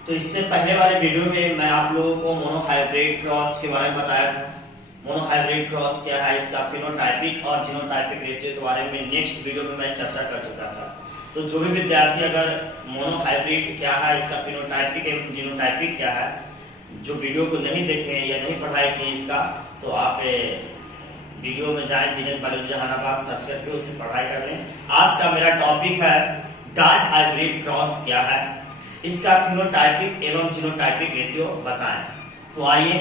तो इससे पहले वाले वीडियो में मैं आप लोगों को मोनोहाइब्रिड क्रॉस के बारे में बताया था। मोनोहाइब्रिड क्रॉस क्या है, इसका फिनोटाइपिक और जीनोटाइपिक रेशियो के बारे में नेक्स्ट वीडियो में मैं चर्चा कर चुका था। तो जो भी विद्यार्थी अगर मोनोहाइब्रिड क्या है, इसका फिनोटाइपिक एवं जीनोटाइपिक क्या है, जो वीडियो को नहीं देखे हैं या नहीं पढ़ाई किए इसका, तो आप वीडियो में जाए विजन बायोलॉजी जहानाबाद सर्च करके उसे पढ़ाई कर लें। आज का मेरा टॉपिक है डायहाइब्रिड क्रॉस क्या है, इसका फिनोटाइपिक एवं जीनोटाइपिक रेशियो बताएं। तो आइए,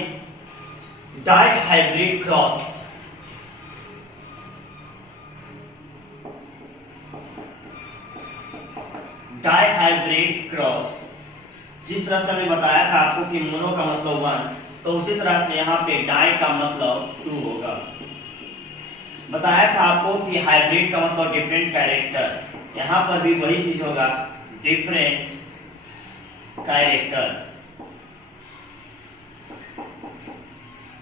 डायहाइब्रिड क्रॉस डायहाइब्रिड क्रॉस जिस तरह से हमने बताया था आपको कि मोनो का मतलब 1, तो उसी तरह से यहाँ पे डाई का मतलब 2 होगा। बताया था आपको कि हाइब्रिड का मतलब डिफरेंट कैरेक्टर, यहाँ पर भी वही चीज होगा, डिफरेंट कैरेक्टर।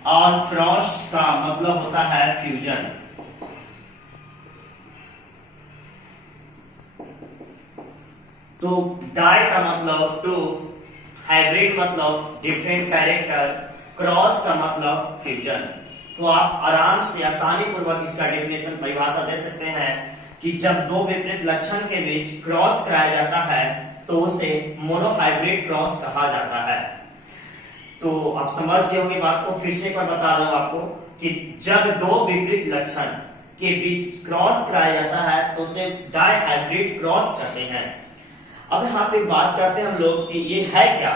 और क्रॉस का मतलब होता है फ्यूजन। तो डाई का मतलब 2, हाइब्रिड मतलब डिफरेंट कैरेक्टर, क्रॉस का मतलब फ्यूजन। तो आप आराम से आसानी पूर्वक इसका डेफिनेशन परिभाषा दे सकते हैं कि जब दो विपरीत लक्षण के बीच क्रॉस कराया जाता है तो उसे मोनोहाइब्रिड क्रॉस कहा जाता है। तो आप समझ गए होंगे बात को, फिर से एक बार बता दूं आपको कि जब दो विपरीत लक्षण के बीच क्रॉस कराया जाता है तो उसे डायहाइब्रिड क्रॉस कहते हैं। अब यहाँ पे बात करते हैं हम लोग कि ये है क्या।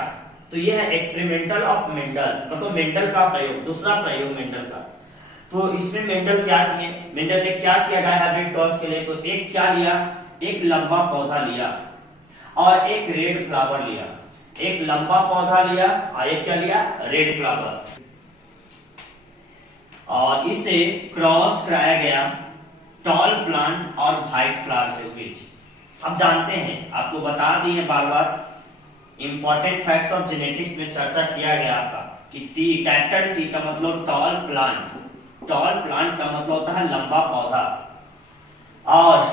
तो ये है एक्सपेरिमेंटल ऑफ मेंडल, मतलब मेंडल का प्रयोग, दूसरा प्रयोग मेंडल का। तो इसमें मेंडल क्या किए, मेंडल ने क्या किया डायहाइब्रिड क्रॉस के लिए, तो एक क्या लिया, एक लंबा पौधा लिया और एक रेड फ्लावर लिया। एक लंबा पौधा लिया और एक क्या लिया, रेड फ्लावर, और इसे क्रॉस कराया गया टॉल प्लांट और व्हाइट फ्लावर के बीच। अब जानते हैं, आपको बता दिए बार बार, इंपॉर्टेंट फैक्ट्स ऑफ जेनेटिक्स में चर्चा किया गया आपका कि टी, कैपिटल टी का मतलब टॉल प्लांट, टॉल प्लांट का मतलब होता है लंबा पौधा, और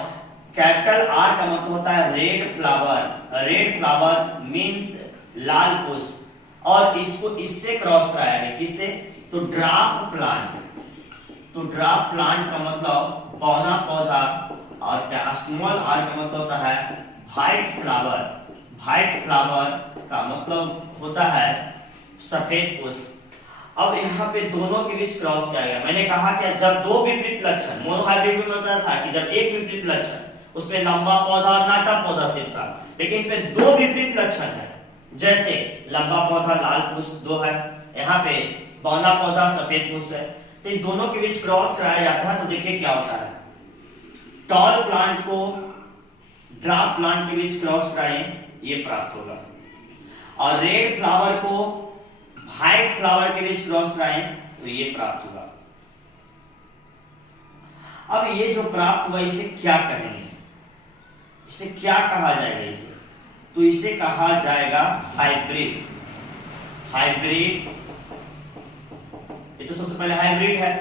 कैपिटल आर का मतलब होता है red flower. Red flower means लाल पुष्प, और इसको इससे क्रॉस कराया गया, किससे, तो ड्राप प्लांट। तो ड्राप प्लांट का मतलब बौना पौधा, और क्या स्मॉल आर का मतलब होता है व्हाइट फ्लावर। व्हाइट फ्लावर का मतलब होता है सफेद पुष्प। अब यहाँ पे दोनों के बीच क्रॉस किया गया। मैंने कहा कि जब दो विपरीत लक्षण, मोनोहाइब्रिड में बताया था कि जब एक विपरीत लक्षण, उसमें लंबा पौधा और नाटा पौधा सिर्फ था, लेकिन इसमें दो विपरीत लक्षण है। जैसे लंबा पौधा लाल पुष्प 2 है, यहाँ पे बौना पौधा सफेद पुष्प है, तो इन दोनों के बीच क्रॉस कराया जाता है। तो देखिए क्या होता है, टॉल प्लांट को ड्राप प्लांट के बीच क्रॉस कराएं, ये प्राप्त होगा, और रेड फ्लावर को व्हाइट फ्लावर के बीच क्रॉस कराएं तो ये प्राप्त होगा। अब ये जो प्राप्त हुआ इसे क्या कहेंगे, इसे क्या कहा जाएगा, इसे तो इसे कहा जाएगा हाइब्रिड। हाइब्रिड, ये तो सबसे पहले हाइब्रिड है।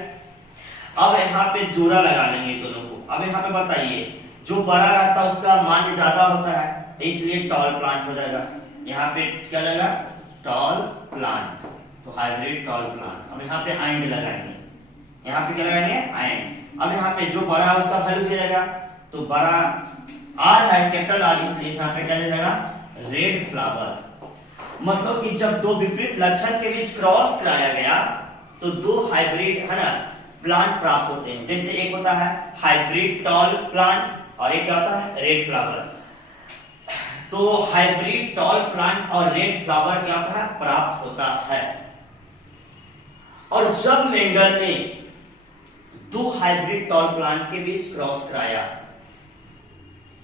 अब यहाँ पे जोड़ा लगा लेंगे दोनों को। अब यहाँ पे बताइए, जो बड़ा रहता है उसका मान ज्यादा होता है, इसलिए टॉल प्लांट हो जाएगा। यहाँ पे क्या लगेगा, टॉल प्लांट, तो हाइब्रिड टॉल प्लांट। अब यहाँ पे एंड लगाएंगे, यहाँ पे क्या लगाएंगे, एंड। अब यहाँ पे जो बड़ा है उसका वैल्यू दिया जाएगा, तो बड़ा आर है, कैपिटल आर, इसलिए यहाँ पे क्या जाएगा, रेड फ्लावर। मतलब कि जब दो विपरीत लक्षण के बीच क्रॉस कराया गया तो दो हाइब्रिड है ना प्लांट प्राप्त होते हैं। जैसे एक होता है हाइब्रिड टॉल प्लांट और एक क्या होता है, रेड फ्लावर। तो हाइब्रिड टॉल प्लांट और रेड फ्लावर क्या होता है, प्राप्त होता है। और जब मेंडल ने दो हाइब्रिड टॉल प्लांट के बीच क्रॉस कराया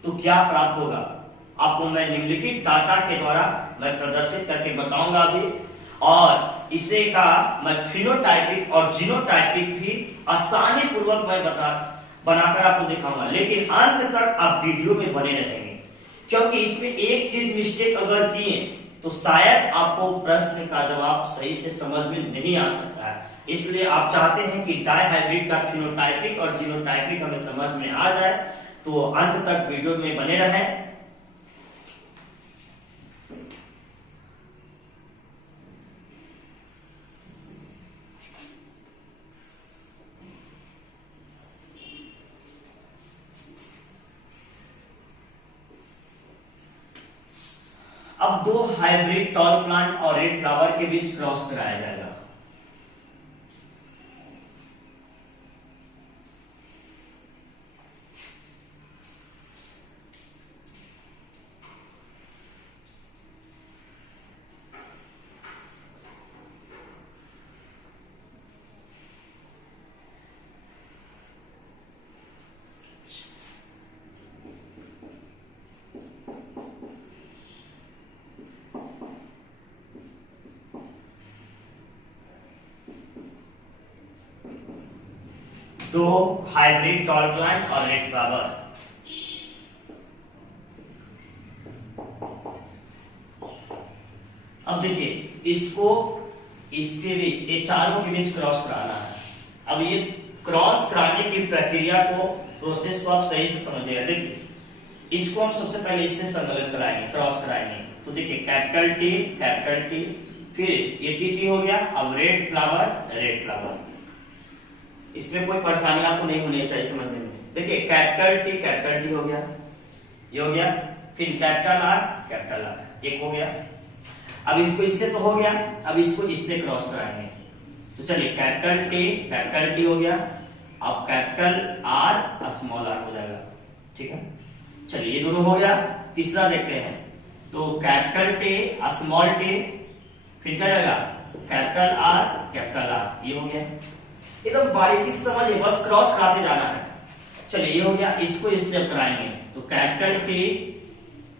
तो क्या प्राप्त होगा, आपको मैं निम्नलिखित डाटा के द्वारा मैं प्रदर्शित करके बताऊंगा अभी, और इसे का मैं फिनोटाइपिक और जीनोटाइपिक भी आसानी पूर्वक मैं बनाकर आपको दिखाऊंगा। लेकिन अंत तक आप वीडियो में बने रहेंगे, क्योंकि इसमें एक चीज मिस्टेक अगर किए तो शायद आपको प्रश्न का जवाब सही से समझ में नहीं आ सकता है। इसलिए आप चाहते हैं कि डायहाइब्रिड का फिनोटाइपिक और जीनोटाइपिक हमें समझ में आ जाए, तो अंत तक वीडियो में बने रहें। अब दो हाइब्रिड टॉल प्लांट और रेड फ्लावर के बीच क्रॉस कराया जाएगा। दो हाइब्रिड टॉल प्लांट और रेड फ्लावर। अब देखिए इसको इसके बीच, ये चारों के बीच क्रॉस कराना है। अब ये क्रॉस कराने की प्रक्रिया को, प्रोसेस को आप सही से समझिएगा। देखिए इसको हम सबसे पहले इससे संलग्न कराएंगे, क्रॉस कराएंगे। तो देखिए कैपिटल टी, फिर ये टी हो गया। अब रेड फ्लावर, इसमें कोई परेशानी आपको नहीं होनी चाहिए समझने में। देखिए कैपिटल टी हो गया, ये हो गया। फिर कैपिटल आर, एक हो गया। अब इसको इससे तो हो गया, अब इसको इससे क्रॉस कराएंगे। तो चलिए कैपिटल टी हो गया। अब कैपिटल आर स्मॉल आर हो जाएगा, ठीक है। चलिए ये दोनों हो गया। तीसरा देखते हैं, तो कैपिटल टी स्मॉल टी, फिर क्या जाएगा कैपिटल आर, ये हो गया। एकदम बारीकी से समझिए, बस क्रॉस कराते जाना है। चलिए ये हो गया, इसको इससे कराएंगे। तो कैपिटल टी,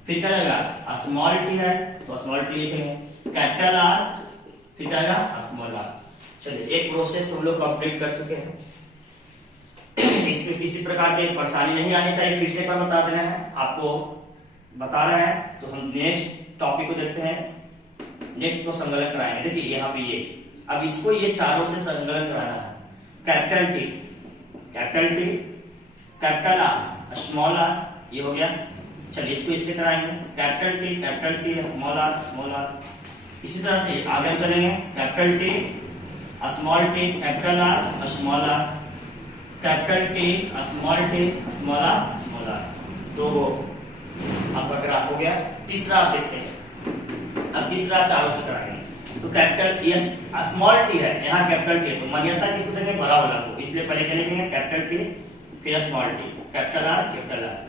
फिर क्या जाएगा स्मॉल टी है तो स्मॉल टी लिखेंगे, कैपिटल आर, फिर क्या जाएगा स्मॉल आर। चलिए एक प्रोसेस हम लोग कंप्लीट कर चुके हैं। इसमें किसी प्रकार की परेशानी नहीं आनी चाहिए। फिर से एक बार बता देना है आपको, बता रहे हैं। तो हम नेक्स्ट टॉपिक को देखते हैं, नेक्स्ट को संलग्न कराएंगे। देखिए यहाँ पे ये, अब इसको ये चारों से संलग्न कराना है। Capital T, capital R, small R, ये हो गया। चलिए इसको इससे कराएंगे, कैपिटल टी, स्मॉल आर। इसी तरह से आगे हम चलेंगे, capital T, capital R, small R, capital T, small R. तो आपका ग्राफ हो गया। तीसरा आप देखते हैं, अब तीसरा चारों से कराएंगे। तो कैपिटल स्मॉल टी है, यहाँ कैपिटल टी है, तो मान्यता किसको देंगे, बड़ा वाला को। इसलिए पहले क्या लिखेंगे कैपिटल टी, फिर स्मॉल टी, कैपिटल आर।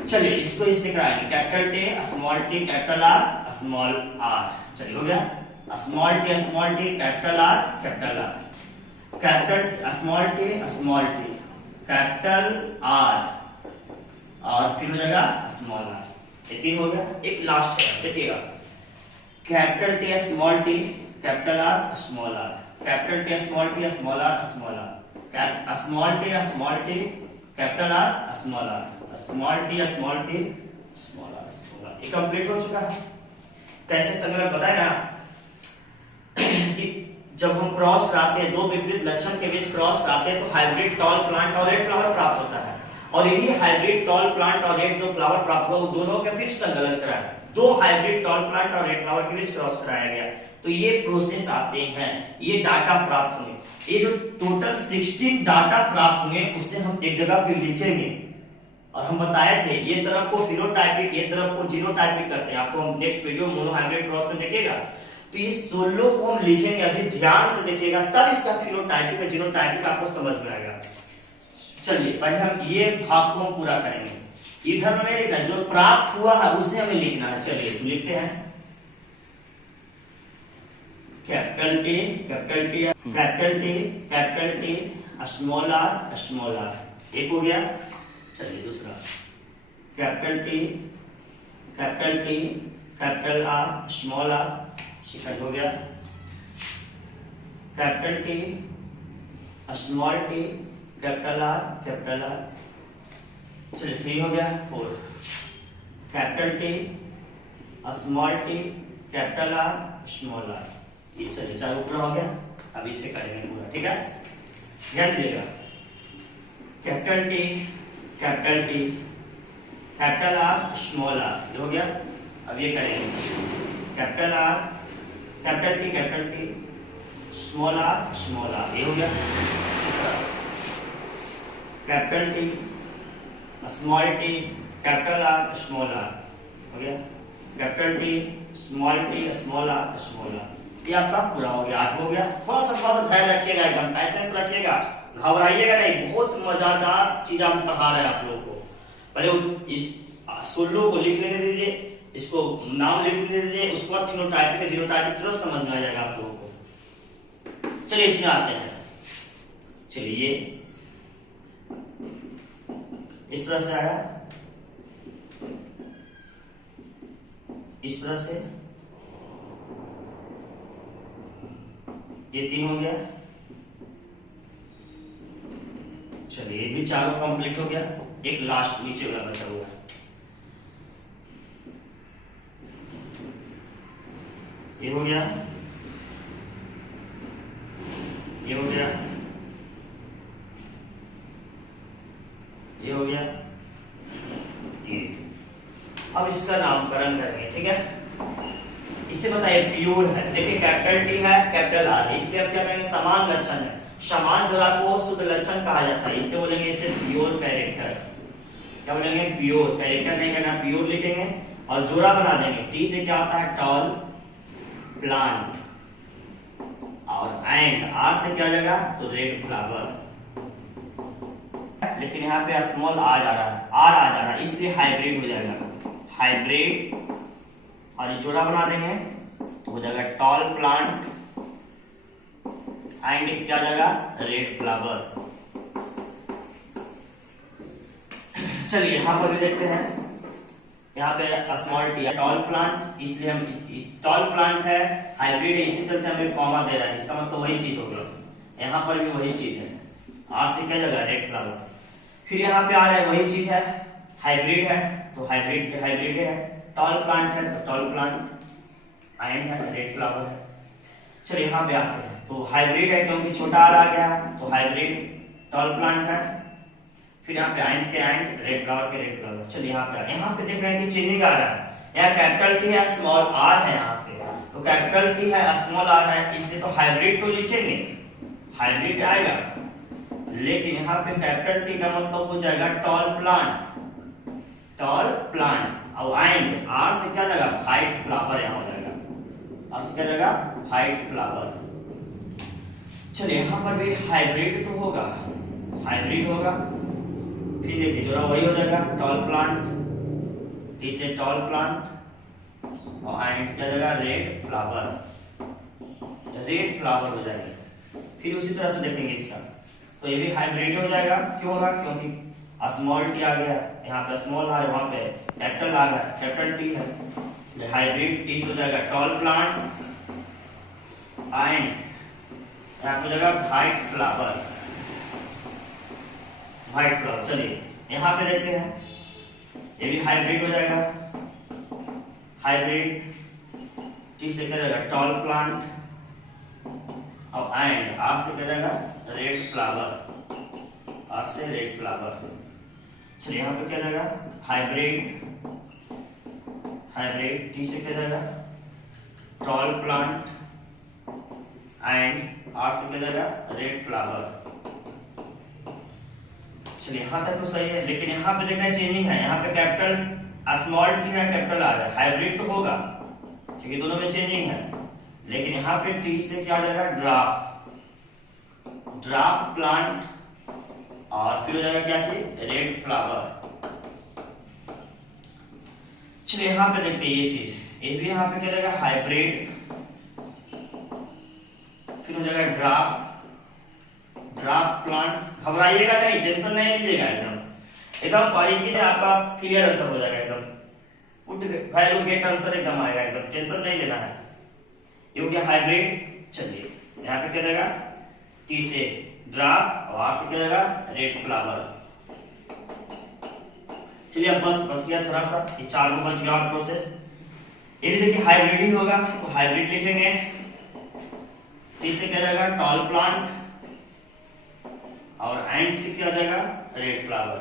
चलिए इसको इससे कराएंगे, capital T, capital R, small R. चलिए हो गया, small T, capital R, capital small T, capital R, और फिर हो जाएगा स्मॉल आर। ये तीन हो गया। एक लास्ट है, देखिएगा, capital T, capital R, small R, capital T, small R, small R, small T, capital R, small R, small T, small R. ये कंप्लीट हो चुका है। कैसे संलग्न बताए ना कि जब हम क्रॉस कराते हैं, दो विपरीत लक्षण के बीच क्रॉस कराते हैं, तो हाइब्रिड टॉल प्लांट और रेड फ्लावर प्राप्त होता है। और यही हाइब्रिड टॉल प्लांट और रेड जो फ्लावर प्राप्त हुआ, वो दोनों के फिर संलग्न कराया। दो हाइब्रिड टॉल प्लांट और रेड फ्लावर के बीच क्रॉस कराया गया। तो ये प्रोसेस आते हैं, ये डाटा प्राप्त हुए। ये जो टोटल 16 डाटा प्राप्त हुए, उसे हम एक जगह पे लिखेंगे। और हम बताए थे ये तरफ को फिनोटाइपिक, ये तरफ को जीनोटाइपिक करते हैं। आपको हम next video mono hybrid cross में देखिएगा। तो इस 16 को हम लिखेंगे, अभी ध्यान से देखिएगा, तब इसका फिनोटाइपिक और जीनोटाइपिक आपको समझ में आएगा। चलिए पहले हम ये भाग को हम पूरा करेंगे। इधर में लिखना, जो प्राप्त हुआ है उसे हमें लिखना है। चलिए तो लिखते हैं, कैपिटल टी, स्मॉल आर, एक हो गया। चलिए दूसरा, capital T, capital R, small R, second हो गया। Capital T, small T, capital R. चलिए 3 हो गया। 4, capital T, small T, capital R, small R. ये चलिए 4 ऊपर हो गया। अब इसे करेंगे पूरा, ठीक है। ध्यान दीजिएगा, capital T, capital R, small R, ये हो गया। अब ये करेंगे, capital R, capital T, small R, ये हो गया। Capital T, small T, capital R, small R, हो गया। कैपिटल टी, स्मॉल आर, ये आपका पूरा हो गया, 8 हो गया। थोड़ा सा धैर्य रखिएगा, एकदम पैसेंस रखिएगा, घबराइएगा नहीं, बहुत मजेदार चीज हम पढ़ा रहे हैं आप लोगों को। पहले इस सोलो को लिख लेने दीजिए, इसको नाम लिख लेने दीजिए, उसके बाद फिनोटाइपिक जीनोटाइपिक तुरंत समझ में आ जाएगा आप लोगों को। चलिए इसमें आते हैं। चलिए इस तरह से आया, इस तरह से, ये 3 हो गया। चलिए ये भी चारों कंप्लीट हो गया, एक लास्ट नीचे वाला बचा हुआ है। ये हो गया, ये हो गया, ये हो गया, ये। अब इसका नामकरण करेंगे, ठीक है। इससे बताइए प्योर है, देखिए कैपिटल टी है, कैपिटल आर है, इसलिए अब क्या कहेंगे, समान लक्षण है। समान जोड़ा को शुद्ध लक्षण कहा जाता है, इसलिए बोलेंगे इसे प्योर कैरेक्टर। क्या बोलेंगे, प्योर कैरेक्टर नहीं कहना, प्योर लिखेंगे और जोड़ा बना देंगे। टी से क्या होता है, टॉल प्लांट, और एंड आर से क्या हो जाएगा, तो रेड फ्लावर। लेकिन यहाँ पे स्मॉल आ जा रहा है, आर आ जा रहा है, इसलिए हाइब्रिड हो जाएगा, हाइब्रिड। और ये जोड़ा बना देंगे तो हो जाएगा टॉल प्लांट एंड क्या हो जाएगा, रेड फ्लावर। चलिए यहां पर भी देखते हैं, यहाँ पे स्मॉल टी है, टॉल प्लांट, इसलिए हम टॉल प्लांट है, हाइब्रिड है, इसी चलते हमें कॉमा दे रहा है, इसका मतलब वही चीज होगा। यहाँ पर भी वही चीज है, आर से क्या जगह, रेड फ्लावर। फिर यहाँ पे आ रहा है वही चीज है, हाइब्रिड है तो हाइब्रिड है, टॉल प्लांट है तो टॉल प्लांट, एंड है रेड फ्लावर है। चलिए यहाँ पे आते हैं, तो हाइब्रिड है क्योंकि छोटा आर आ गया तो हाइब्रिड, टॉल प्लांट है, फिर यहाँ पे एंड के एंड, रेड फ्लावर के रेड फ्लावर। चलिए यहाँ पे देख रहे हैं कि चेंजिंग आ रहा है, यहाँ कैपिटल टी है, स्मॉल आर है, यहाँ पे तो कैपिटल टी है, स्मॉल आर है, इसलिए तो हाइब्रिड को लिखेंगे, हाइब्रिड आएगा। लेकिन यहाँ पे कैपिटल टी का मतलब हो जाएगा टॉल प्लांट, टॉल प्लांट, और एंड आर से क्या जाएगा, व्हाइट फ्लावर, यहाँ हो जाएगा, आर से क्या जाएगा, व्हाइट फ्लावर। चलिए यहाँ पर भी हाइब्रिड तो होगा, हाइब्रिड होगा, फिर देखिए जोड़ा वही हो जाएगा, टॉल प्लांट, टी से टॉल प्लांट, और एंड क्या जाएगा, रेड फ्लावर, रेड फ्लावर हो जाएगा। फिर उसी तरह से देखेंगे इसका, तो ये भी हाइब्रिड हो जाएगा, क्यों होगा, क्योंकि स्मॉल टी आ गया, यहाँ पे स्मॉल आ रहा है, वहां पे कैपिटल आ गया, कैपिटल टी है, इसलिए हाइब्रिड टी हो जाएगा टॉल प्लांट एंड यहाँ पे जाएगा व्हाइट फ्लावर, व्हाइट फ्लावर। चलिए यहाँ पे देखते हैं, ये भी हाइब्रिड हो जाएगा, हाइब्रिड टी से क्या जाएगा, टॉल प्लांट, और एंड आर से क्या जाएगा, रेड फ्लावर, आर से रेड फ्लावर। चलिए यहाँ पे क्या जाएगा, हाइब्रिड, हाइब्रिड टी से क्या जाएगा, टॉल प्लांट एंड आर से क्या जाएगा, रेड फ्लावर। चलिए यहाँ तक तो सही है, लेकिन यहाँ पे देखना चेंजिंग है, यहाँ पे कैपिटल स्मॉल टी है, कैपिटल आ रहा है, हाइब्रिड तो होगा क्योंकि दोनों में चेंजिंग है। लेकिन यहाँ पे टी से क्या हो जाएगा, ड्राप, ड्राप प्लांट, और फिर हो जाएगा क्या चीज, रेड फ्लावर। चलिए यहाँ पे देखते हैं ये चीज, ये भी यहाँ पे क्या जाएगा, हाइब्रिड, फिर हो जाएगा ड्राप, ड्राप प्लांट। घबराइएगा नहीं, टेंशन नहीं लीजिएगा, एकदम बारीकी से आपका क्लियर आंसर हो जाएगा, एकदम उठ वैल्यू गेट आंसर एकदम आएगा, एकदम टेंशन नहीं लेना है। ये हो गया हाइब्रिड। चलिए यहाँ पे क्या जाएगा, टी से ड्राप, और आर से क्या जाएगा, रेड फ्लावर। चलिए अब बस गया थोड़ा सा, ये 4 को बच गया और प्रोसेस। ये भी देखिए हाइब्रिड ही होगा, तो हाइब्रिड लिखेंगे, टी से क्या जाएगा, टॉल प्लांट, और एंड से क्या जाएगा, रेड फ्लावर।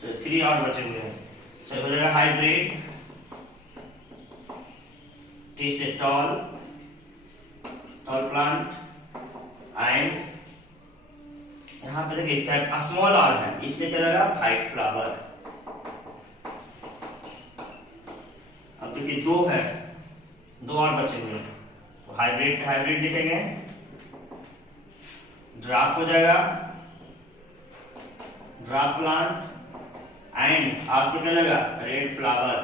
चलिए 3 और बचे हुए हैं। चलिए हो जाएगा हाइब्रिड, टी से टॉल, टॉल प्लांट एंड यहाँ पे देखिए स्मॉल आर है, इसमें क्या जाएगा, व्हाइट फ्लावर। देखिए 2 है, 2 और बचे हुए हैं, तो हाइब्रिड हाइब्रिड लिखेंगे, ड्राप हो जाएगा, ड्राप प्लांट एंड आर से क्या लगा रेड फ्लावर।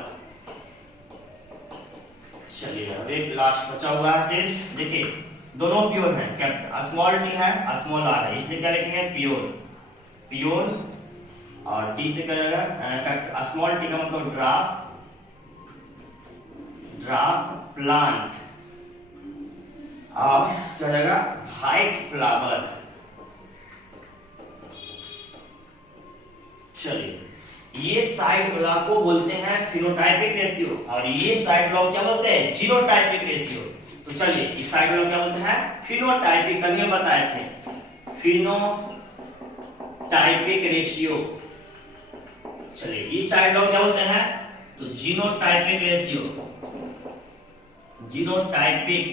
चलिए अब एक लास्ट बचा हुआ है सिर्फ, देखिए दोनों प्योर है, क्या स्मॉल टी है स्मॉल आर है, इसलिए क्या लिखेंगे प्योर, प्योर, और टी से क्या जाएगा स्मॉल टी का मतलब ड्राप, ड्राप प्लांट, और क्या जाएगा व्हाइट फ्लावर। चलिए ये साइड ब्लॉक को बोलते हैं फिनोटाइपिक रेशियो, और ये साइड ब्लॉक क्या बोलते हैं जीनोटाइपिक रेशियो। तो चलिए इस साइड ब्लॉक क्या बोलते हैं फिनोटाइपिक, कल ये बताए थे फिनोटाइपिक रेशियो। चलिए इस साइड ब्लॉक क्या बोलते हैं तो जीनोटाइपिक रेशियो, जीनोटाइपिक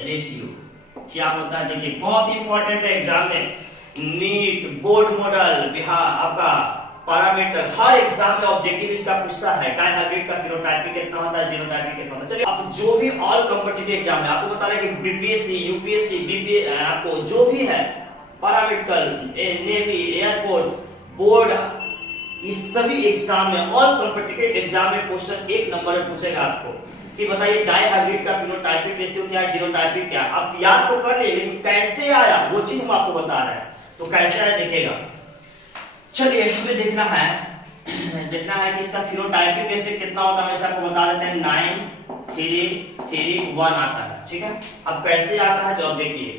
रेशियो क्या होता है देखिए बहुत इंपॉर्टेंट है एग्जाम में, नीट, बोर्ड मॉडल, बिहार आपका पैरामीटर, हर एग्जाम में ऑब्जेक्टिव इसका पूछता है डायहाइब्रिड का फिनोटाइपिक कितना होता है, जीनोटाइपिक कितना होता है। चलिए आप जो भी ऑल कॉम्पिटिटिव एग्जाम है आपको बता रहे हैं कि बीपीएससी, यूपीएससी, बीपी आपको जो भी है पैरामेडिकल, नेवी, एयरफोर्स, बोर्ड, इस सभी एग्जाम में ऑल कॉम्पिटिटिव एग्जाम में क्वेश्चन 1 नंबर में पूछेगा आपको कि बताइए डायहाइब्रिड का फिनोटाइपिक रेशियो क्या है, जीनोटाइपिक क्या है। आप याद तो कर लिए लेकिन कैसे आया वो चीज हम आपको बता रहे हैं, तो कैसे आया देखिएगा। चलिए हमें देखना है कि इसका फिनोटाइपिक रेशियो कितना होता है, हम आपको बता देते हैं 9 3 3 1 आता है, ठीक है। अब कैसे आता है जो अब देखिए,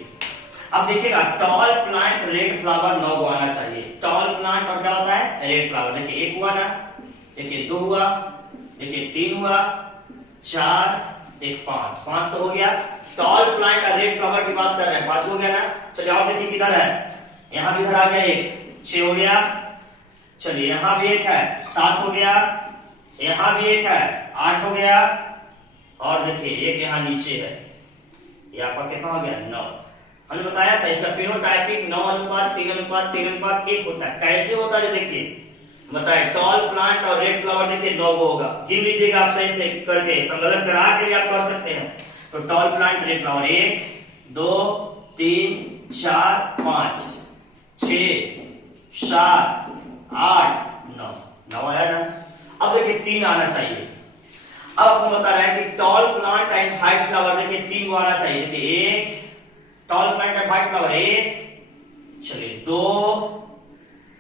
अब देखिएगा टॉल प्लांट रेड फ्लावर 9 को आना चाहिए, टॉल प्लांट और क्या होता है रेड फ्लावर। देखिए 1 हुआ ना, देखिए 2 हुआ, देखिए 3 हुआ, 4 1 5 तो हो गया। टॉल प्लांट और रेड फ्लावर की बात कर रहे हैं, 5 हो गया ना। चलिए और देखिए किधर है, यहां भी इधर आ गया 1, 6 हो गया। चलिए यहां भी 1 है, 7 हो गया, यहां भी 1 है, 8 हो गया, और देखिए 1 यहां नीचे है, ये आपका कितना हो गया 9। हमने बताया था इसका फिनोटाइपिक 9:3:3:3:1 होता है। कैसे होता है देखिए बताए, टॉल प्लांट और रेड फ्लावर देखिए 9 होगा, गिन लीजिएगा आप सही से करके, संकलन करा के भी आप कर सकते हैं। तो टॉल प्लांट रेड फ्लावर 1 2 3 4 5 6 7 8 9 आया ना। अब देखिए 3 आना चाहिए। अब आपको बता रहा है कि tall plant and white flower देखिए 3 को आना चाहिए। देखिए 1 tall plant and white flower 1, चलिए 2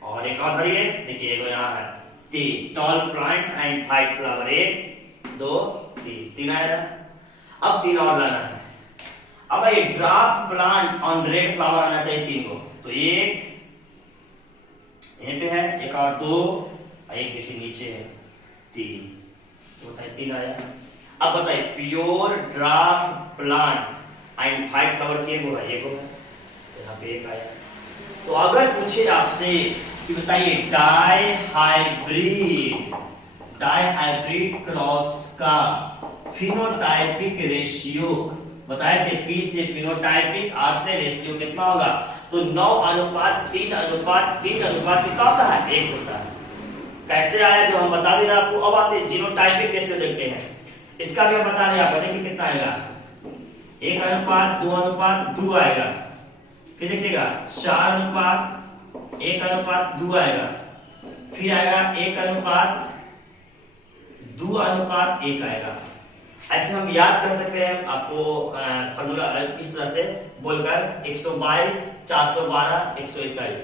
और एक और धरिए, देखिए एक यहाँ है 3 tall plant and white flower 1 2 3 आया। अब 3 और लाना है। अब ये dwarf plant on red flower आना चाहिए 3 को, तो 1 यहीं पे है, एक और 2, एक देखिए नीचे है 3, तो बताइए 3 आया। अब बताइए pure dwarf plant and white flower के वो है 1 होगा, तो यहाँ पे 1 आया। तो अगर पूछे आपसे कि बताइए डायहाइब्रिड क्रॉस का फिनोटाइपिक रेशियो बताए थे, P से फिनोटाइपिक, R से रेशियो कितना होगा, तो 9:3:3:3 कितना होता है 1 होता है। कैसे आया जो हम बता दे रहे आपको। अब आते जीनोटाइपिक रेशियो देखते हैं, इसका भी हम बता दें आपको, देखिए कितना आएगा 1:2:2 आएगा, फिर देखिएगा 4:1:2 आएगा, फिर आएगा 1:2:1 आएगा। ऐसे हम याद कर सकते हैं आपको फॉर्मूला इस तरह से बोलकर 122 412 121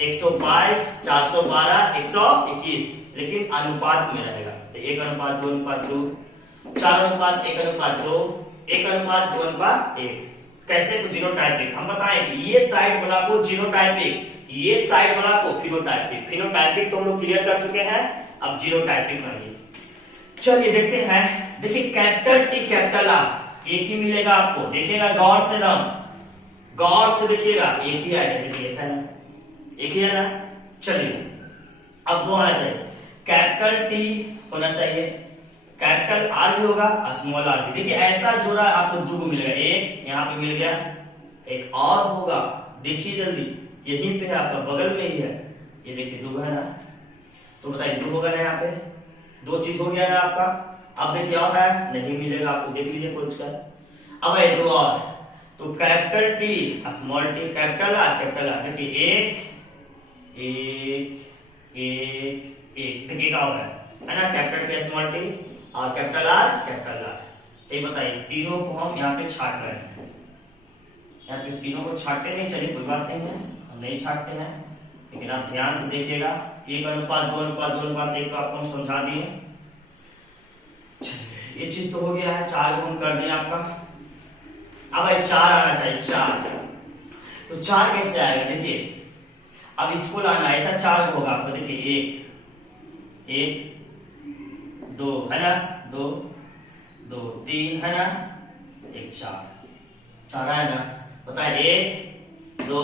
122 412 121, लेकिन अनुपात में रहेगा, तो 1:2:2 4:1:2 1:2:1। कैसे तो जीनोटाइपिक हम बताएं कि ये साइड वाला को जीनोटाइपिक, ये साइड वाला को फिनोटाइपिक। फिनोटाइपिक तो हम लोग क्लियर कर चुके हैं, अब जीनोटाइपिक करिए। चलिए देखते हैं, देखिए कैपिटल टी कैपिटल आर एक ही मिलेगा आपको, देखिएगा गौर से दम, गौर से देखिएगा एक ही आएगा, देखिए लिखा है ना, एक ही है ना। चलिए अब 2 आना चाहिए, कैपिटल टी होना चाहिए, कैपिटल आर भी होगा, स्मॉल आर भी। देखिए ऐसा जोड़ा आपको 2 को मिलेगा, एक यहाँ पे मिल गया, एक और होगा, देखिए जल्दी यहीं पे है आपका बगल में ही है, ये देखिए 2 है ना, तो बताइए 2 होगा ना, यहाँ पे 2 चीज हो गया ना आपका। अब देखिए और है, नहीं मिलेगा आपको, देख लीजिए खोज कर। अब है दो और, तो capital T small T, capital are, देखिए एक एक एक एक, देखिए क्या हो रहा है ना, कैपिटल टी स्मॉल टी और कैपिटल आर। तो बताइए तीनों को हम यहाँ पे छाट रहे हैं, यहाँ पे तीनों को छाटते नहीं, चलिए कोई बात नहीं है, हम नहीं छाटते हैं, लेकिन आप ध्यान से देखिएगा, 1:2:2:2:1 तो आपको हम समझा दिए। ये चीज तो हो गया है, 4 गुण कर दिया आपका। अब भाई 4 आना चाहिए, 4, तो 4 कैसे आएगा, देखिए अब इसको लाना, ऐसा 4 होगा आपको, देखिए 1 2 है ना, 2 2 3 है ना, 1 4 है ना, बताए 1 2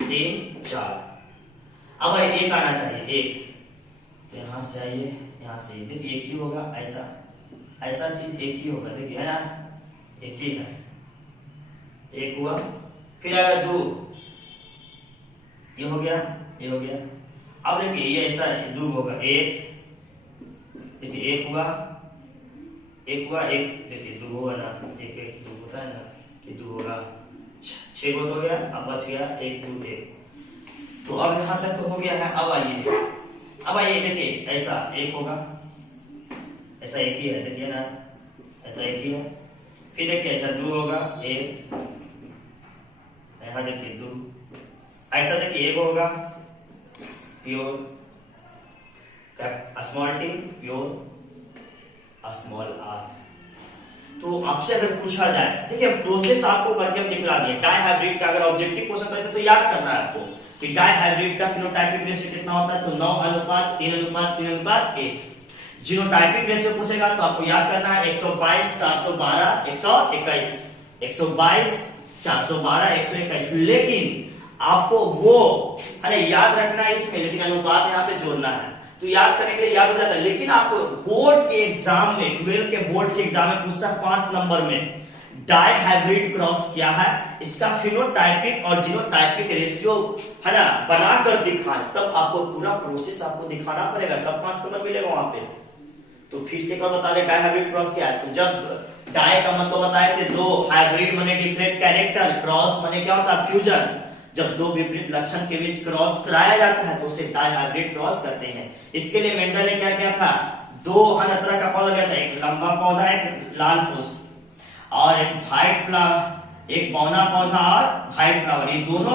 3 4। अब भाई 1 आना चाहिए, 1, तो यहां से आइए, यहां से देखिए 1 ही होगा, ऐसा चीज 1 ही होगा, देखिए है ना, 1 ही है, 1 हुआ। फिर आएगा 2, ये हो गया, ये हो गया। अब देखिए ये ऐसा 2 होगा, 1, देखिए 1 हुआ, 1 हुआ, 1 देखिए 2 होगा ना, 1 1 2 होता है ना, कि 2 होगा, 6 गो हो गया, अब बच गया 1 2 1। तो अब यहां तक तो हो गया है। अब आइए देखिए ऐसा 1 होगा, ऐसा 1 ही है, देखिए ना, ऐसा 1 ही है। फिर देखिए ऐसा 2 होगा, 1, यहां देखिए 2, ऐसा देखिए 1 होगा, pure small T, pure small R. तो आपसे अगर पूछा जाए, देखिए प्रोसेस आपको करके हम दिखला दिए, डाई हाइब्रिड का अगर ऑब्जेक्टिव क्वेश्चन ऐसे तो याद करना है आपको कि डाई हाइब्रिड का फिनोटाइपिक रेशियो कितना होता है, तो 9:3:3:1। जीनोटाइपिक रेशियो पूछेगा तो आपको याद करना है 122 412 121, 122 412 121। लेकिन आपको वो अरे याद रखना है इसमें, लेकिन अनुपात यहाँ पे जोड़ना है, तो याद करने के लिए याद हो जाता है। लेकिन आपको बोर्ड के एग्जाम में, 12 के बोर्ड के एग्जाम में पूछता है 5 नंबर में, डाई हाइब्रिड क्रॉस क्या है, इसका फिनोटाइपिक और जीनोटाइपिक रेशियो है ना बनाकर दिखाएं, तब आपको पूरा प्रोसेस आपको दिखाना पड़ेगा, तब 5 नंबर मिलेगा वहां पे। तो फिर से बता दे डाई हाइब्रिड क्रॉस क्या है। तो जब डाई का मतलब बताए थे 2, हाइब्रिड माने डिफरेंट कैरेक्टर, क्रॉस माने क्या होता है, फ्यूजन। जब 2 विपरीत लक्षण के बीच क्रॉस कराया जाता है तो उसे डाई हाइब्रिड क्रॉस करते हैं। इसके लिए मेंडल ने क्या किया था, 2 अन्य तरह का पौधा लिया था, एक लंबा पौधा, एक लाल पुष्प, और एक व्हाइट फ्लावर, एक बौना पौधा और व्हाइट फ्लावर, ये दोनों